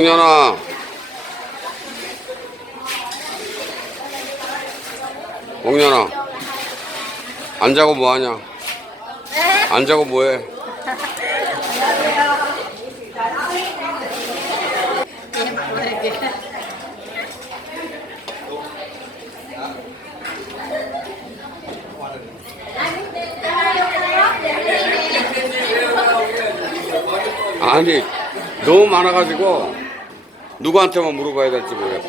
홍련아. 홍련아. 안 자고 뭐 하냐? 안 자고 뭐 해? 아니, 너무 많아가지고 누구한테만 물어봐야 될지 모르겠어.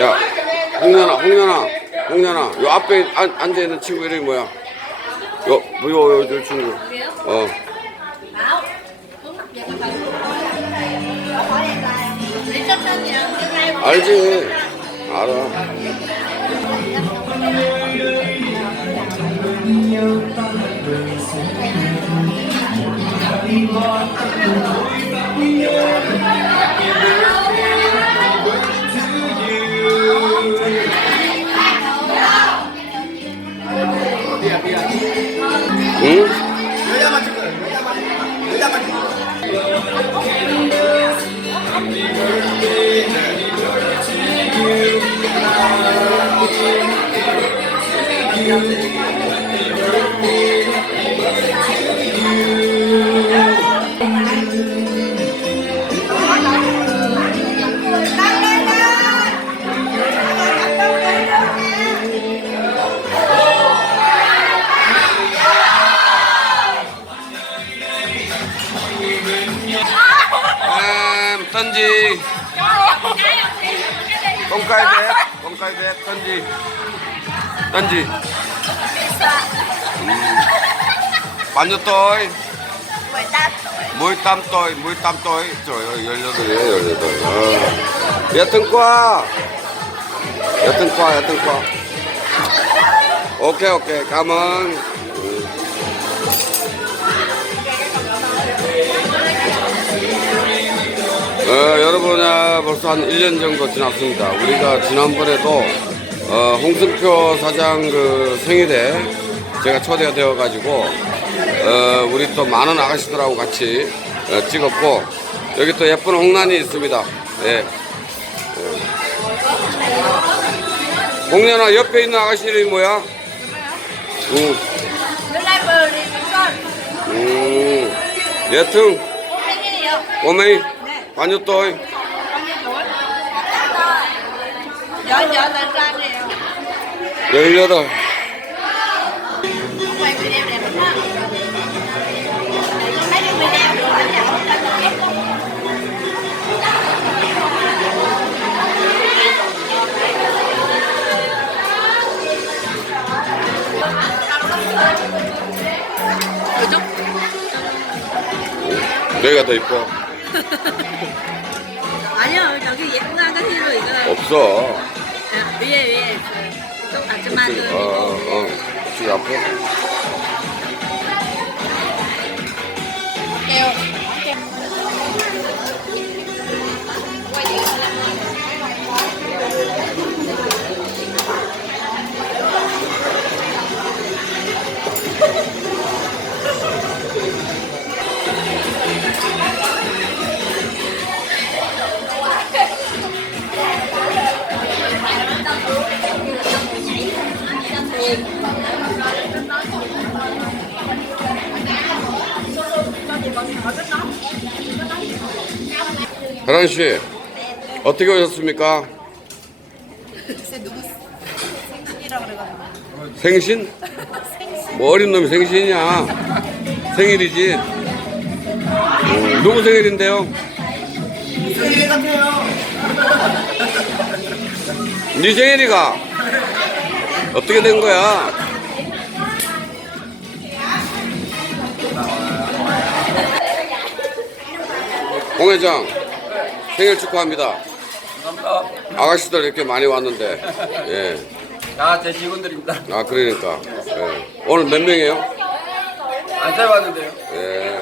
야, 홍련아, 홍련아, 홍련아, 요 앞에 안, 앉아있는 친구 이름이 뭐야? 요, 요, 요, 요 친구. 어. 알지. 알아. 응? 음, 던지. 똥까이 배, 똥까이 배, 던지. 던지. 반려 또이. mũi tam tôi, mũi tam tôi. Trời ơi, 열여덟이에요, 열여덟. 어. 여튼 과. 여튼 어, 여러분, 아, 벌써 한 1년 정도 지났습니다. 우리가 지난번에도, 어, 홍승표 사장 그 생일에 제가 초대가 되어가지고, 어, 우리 또 많은 아가씨들하고 같이 어, 찍었고, 여기 또 예쁜 홍란이 있습니다. 예. 예. 홍련아, 옆에 있는 아가씨 이름이 뭐야? 응, 음, 여튼, 꼬맹이, 반유또이. 열여덟. 여기가 더 이뻐. 아니요 저기 예쁜 아가씨도 이거 없어. 위에 위에 그 똑같지만 그치? 그 어, 어, 어. 지금 앞에. 하란 씨, 어떻게 오셨습니까? 글쎄 누구 생신이라 그래가지고 생신? 뭐 어린 놈이 생신이야. 생일이지. 어, 누구 생일인데요? 생일 같아요. 네 생일이가 어떻게 된 거야? 홍 회장 생일 축하합니다. 감사합니다. 아가씨들 이렇게 많이 왔는데 예. 아, 제 직원들입니다. 아 그러니까 예. 오늘 몇 명이에요? 안 써봤는데요. 예.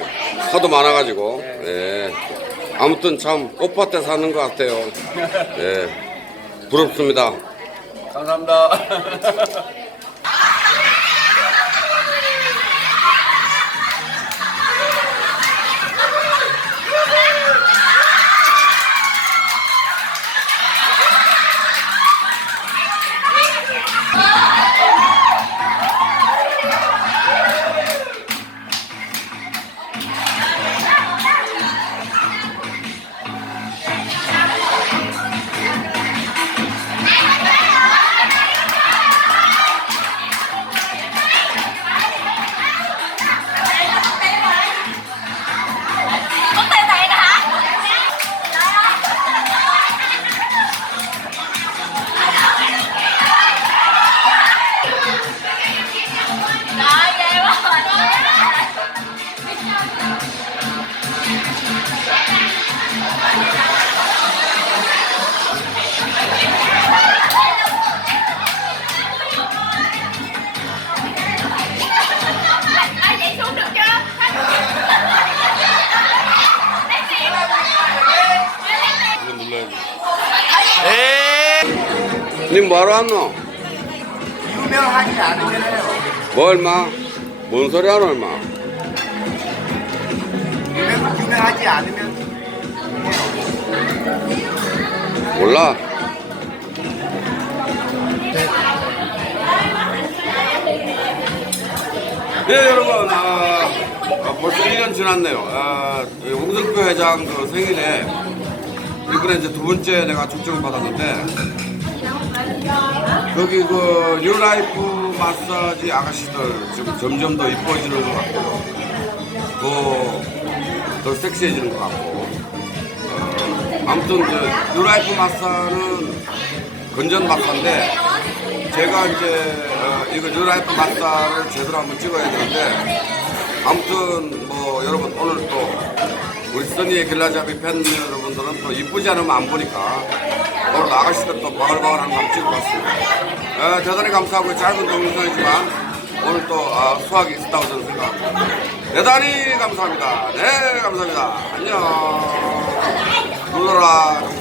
하도 많아가지고 예. 아무튼 참 꽃밭에 사는 것 같아요. 예. 부럽습니다. 감사합니다. 님 뭐하러 왔노? 유명하지 않으잖아요. 뭐 얼마? 뭔 소리 하노 얼마? 유명, 유명하지 않으면 몰라. 네 여러분 아, 아, 벌써 1년 지났네요. 아, 이 홍석표 회장 그 생일에 이번에 이제 두 번째 내가 초청을 받았는데 거기 그 뉴라이프 마사지 아가씨들 지금 점점 더 이뻐지는 것 같고요. 더, 더 섹시해지는 것 같고 어, 아무튼 저 뉴라이프 마사는 건전 마사인데 제가 이제 어, 이거 뉴라이프 마사를 제대로 한번 찍어야 되는데 아무튼 뭐 여러분 오늘 또 우리 써니의 길라잡이 팬 여러분들은 또 이쁘지 않으면 안 보니까 오늘 아가씨들 또 바글바글한 거 한번 찍어봤습니다. 어, 대단히 감사하고 짧은 동영상이지만 오늘 또 아, 수학이 있었다고 저는 생각합니다. 대단히 감사합니다. 네 감사합니다. 안녕. 눌러라.